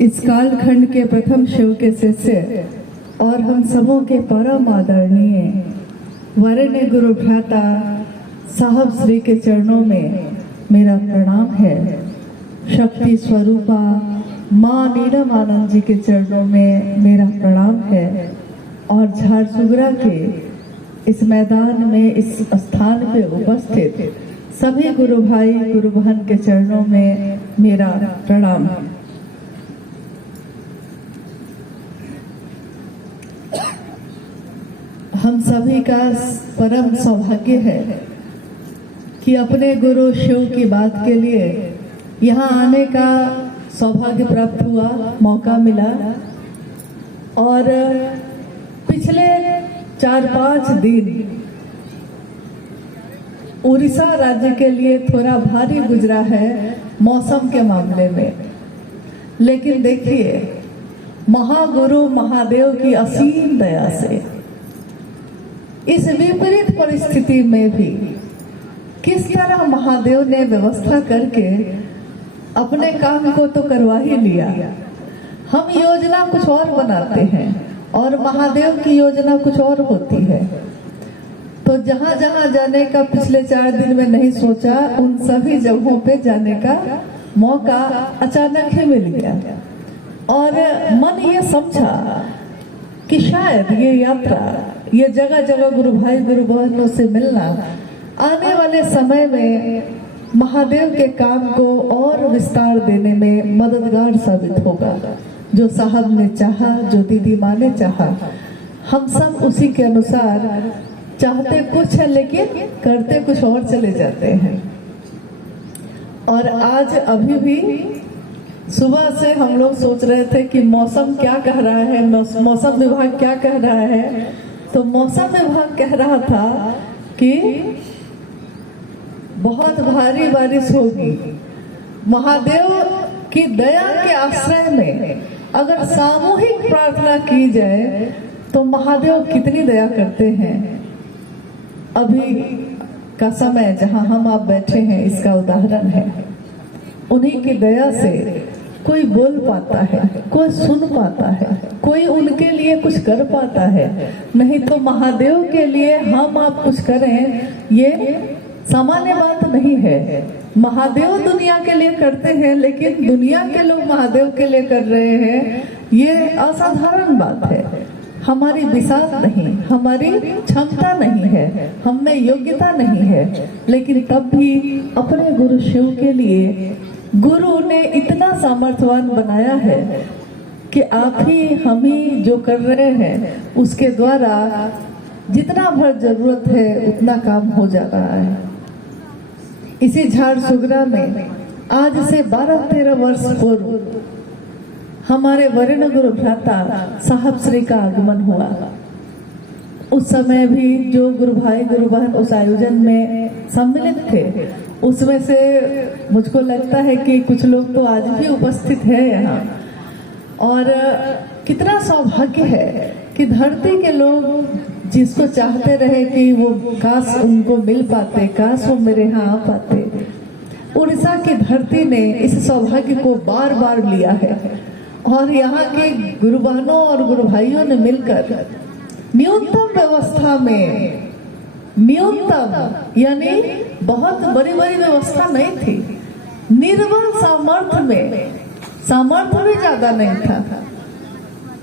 इस कालखंड के प्रथम शिव के शिष्य और हम सबों के परम आदरणीय वरेण्य गुरु भ्राता साहब श्री के चरणों में मेरा प्रणाम है। शक्ति स्वरूपा माँ नीलम आनंद जी के चरणों में मेरा प्रणाम है और झारसुगड़ा के इस मैदान में इस स्थान पे उपस्थित सभी गुरु भाई गुरु बहन के चरणों में मेरा प्रणाम है। हम सभी का परम सौभाग्य है कि अपने गुरु शिव की बात के लिए यहाँ आने का सौभाग्य प्राप्त हुआ, मौका मिला। और पिछले 4-5 दिन उड़ीसा राज्य के लिए थोड़ा भारी गुजरा है मौसम के मामले में, लेकिन देखिए महागुरु महादेव की असीम दया से इस विपरीत परिस्थिति में भी किस तरह महादेव ने व्यवस्था करके अपने काम को तो करवा ही लिया। हम योजना कुछ और बनाते हैं और महादेव की योजना कुछ और होती है। तो जहां जहां जाने का पिछले 4 दिन में नहीं सोचा, उन सभी जगहों पे जाने का मौका अचानक ही मिल गया और मन ये समझा कि शायद ये यात्रा, ये जगह जगह गुरु भाई गुरु बहनों से मिलना आने वाले समय में महादेव के काम को और विस्तार देने में मददगार साबित होगा। जो साहब ने चाहा, जो दीदी माँ ने चाहा, हम सब उसी के अनुसार चाहते कुछ है लेकिन करते कुछ और चले जाते हैं। और आज अभी भी सुबह से हम लोग सोच रहे थे कि मौसम क्या कह रहा है, मौसम विभाग क्या कह रहा है। तो मौसम विभाग कह रहा था कि बहुत भारी बारिश होगी। महादेव की दया के आश्रय में अगर सामूहिक प्रार्थना की जाए तो महादेव कितनी दया करते हैं। अभी का समय जहां हम आप बैठे हैं इसका उदाहरण है। उन्हीं की दया से कोई बोल पाता है, कोई सुन पाता है, कोई उनके लिए कुछ कर पाता है। नहीं तो महादेव के लिए हम आप कुछ करें ये सामान्य बात नहीं है। महादेव दुनिया के लिए करते हैं, लेकिन दुनिया के लोग महादेव के लिए कर रहे हैं, ये असाधारण बात है। हमारी विशाल नहीं, हमारी क्षमता नहीं है, हम में योग्यता नहीं है, लेकिन तब भी अपने गुरु शिव के लिए गुरु ने इतना सामर्थ्यवान बनाया है कि आप ही हम ही जो कर रहे हैं उसके द्वारा जितना भर जरूरत है उतना काम हो जा रहा है। इसी झारसुगड़ा में आज से 12-13 वर्ष पूर्व हमारे वरेण्य गुरु भ्राता साहब श्री का आगमन हुआ। उस समय भी जो गुरु भाई गुरु बहन उस आयोजन में सम्मिलित थे, उसमें से मुझको लगता है कि कुछ लोग तो आज भी उपस्थित है यहाँ। और कितना सौभाग्य है कि धरती के लोग जिसको चाहते रहे कि वो काश उनको मिल पाते, काश वो मेरे यहाँ आ पाते, उड़ीसा की धरती ने इस सौभाग्य को बार बार लिया है। और यहाँ के गुरु बहनों और गुरु भाइयों ने मिलकर न्यूनतम व्यवस्था में, न्यूनतम यानी बहुत बड़ी बड़ी व्यवस्था नहीं थी, निर्बल सामर्थ्य में, सामर्थ्य भी ज्यादा नहीं था,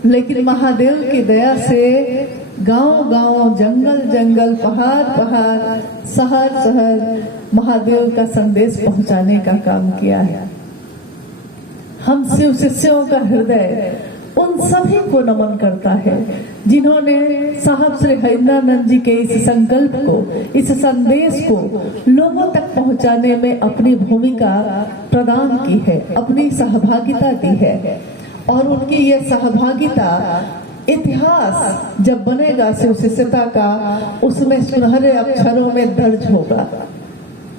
लेकिन महादेव की दया से गांव गांव, जंगल जंगल, पहाड़ पहाड़, शहर शहर महादेव का संदेश पहुंचाने का काम किया है। हम शिव शिष्यों का हृदय उन सभी को नमन करता है जिन्होंने साहब श्री हरिनानंद जी के इस संकल्प को, इस संदेश को लोगों तक पहुंचाने में अपनी भूमिका प्रदान की है, अपनी सहभागिता दी है। और उनकी ये सहभागिता इतिहास जब बनेगा शिव शिष्यता का, उसमें सुनहरे अक्षरों में दर्ज होगा।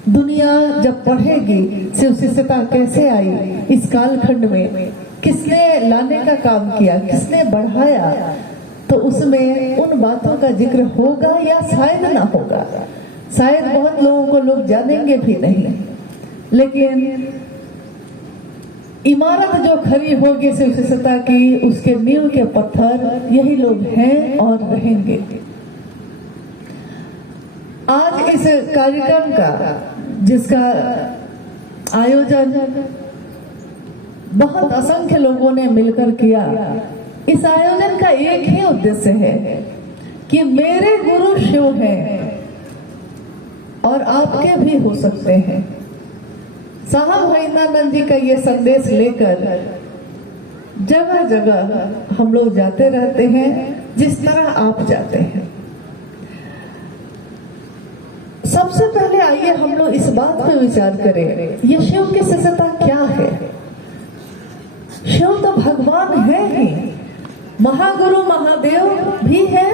दुनिया जब पढ़ेगी शिव शिष्यता कैसे आई इस कालखंड में, किसने लाने का काम किया, किसने बढ़ाया, तो उसमें उन बातों का जिक्र होगा या शायद ना होगा। शायद बहुत लोगों को लोग जानेंगे भी नहीं, लेकिन इमारत जो खड़ी होगी शिवता की, उसके नींव के पत्थर यही लोग हैं और रहेंगे। आज इस कार्यक्रम का जिसका आयोजन बहुत असंख्य लोगों ने मिलकर किया, इस आयोजन का एक ही उद्देश्य है कि मेरे गुरु शिव हैं और आपके भी हो सकते हैं। साहब हरिंद्रानंद जी का ये संदेश लेकर जगह जगह हम लोग जाते रहते हैं, जिस तरह आप जाते हैं। सबसे पहले आइए हम लोग इस बात पर विचार करें, ये शिव की शिष्यता क्या है। शिव तो भगवान है ही, महागुरु महादेव भी है,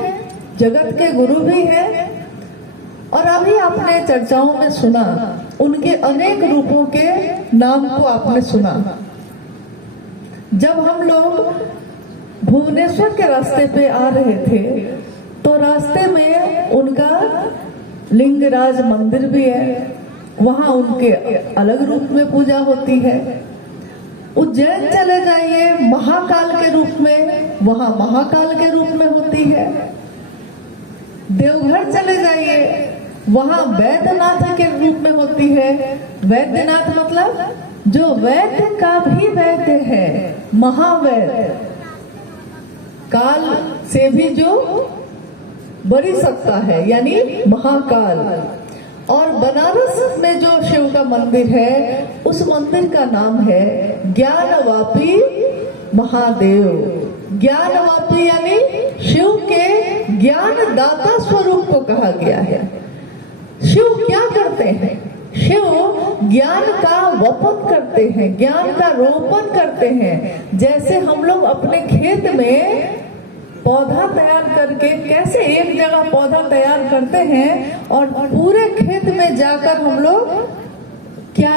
जगत के गुरु भी है। और अभी आपने चर्चाओं में सुना, उनके अनेक रूपों के नाम को आपने सुना। जब हम लोग भुवनेश्वर के रास्ते पे आ रहे थे तो रास्ते में उनका लिंगराज मंदिर भी है, वहां उनके अलग रूप में पूजा होती है। उज्जैन चले जाइए महाकाल के रूप में, वहां महाकाल के रूप में होती है। देवघर चले जाइए, वहां वैद्यनाथ के रूप में होती है। वैद्यनाथ मतलब जो वैद्य का भी वैद्य है, महावैद्य, काल से भी जो बड़ी सत्ता है, यानी महाकाल। और बनारस में जो शिव का मंदिर है, उस मंदिर का नाम है ज्ञानवापी महादेव। ज्ञानवापी यानी शिव के ज्ञान दाता स्वरूप को कहा गया है। शिव क्या करते हैं? शिव ज्ञान का वपन करते हैं, ज्ञान का रोपण करते हैं। जैसे हम लोग अपने खेत में पौधा तैयार करके कैसे एक जगह पौधा तैयार करते हैं और पूरे खेत में जाकर हम लोग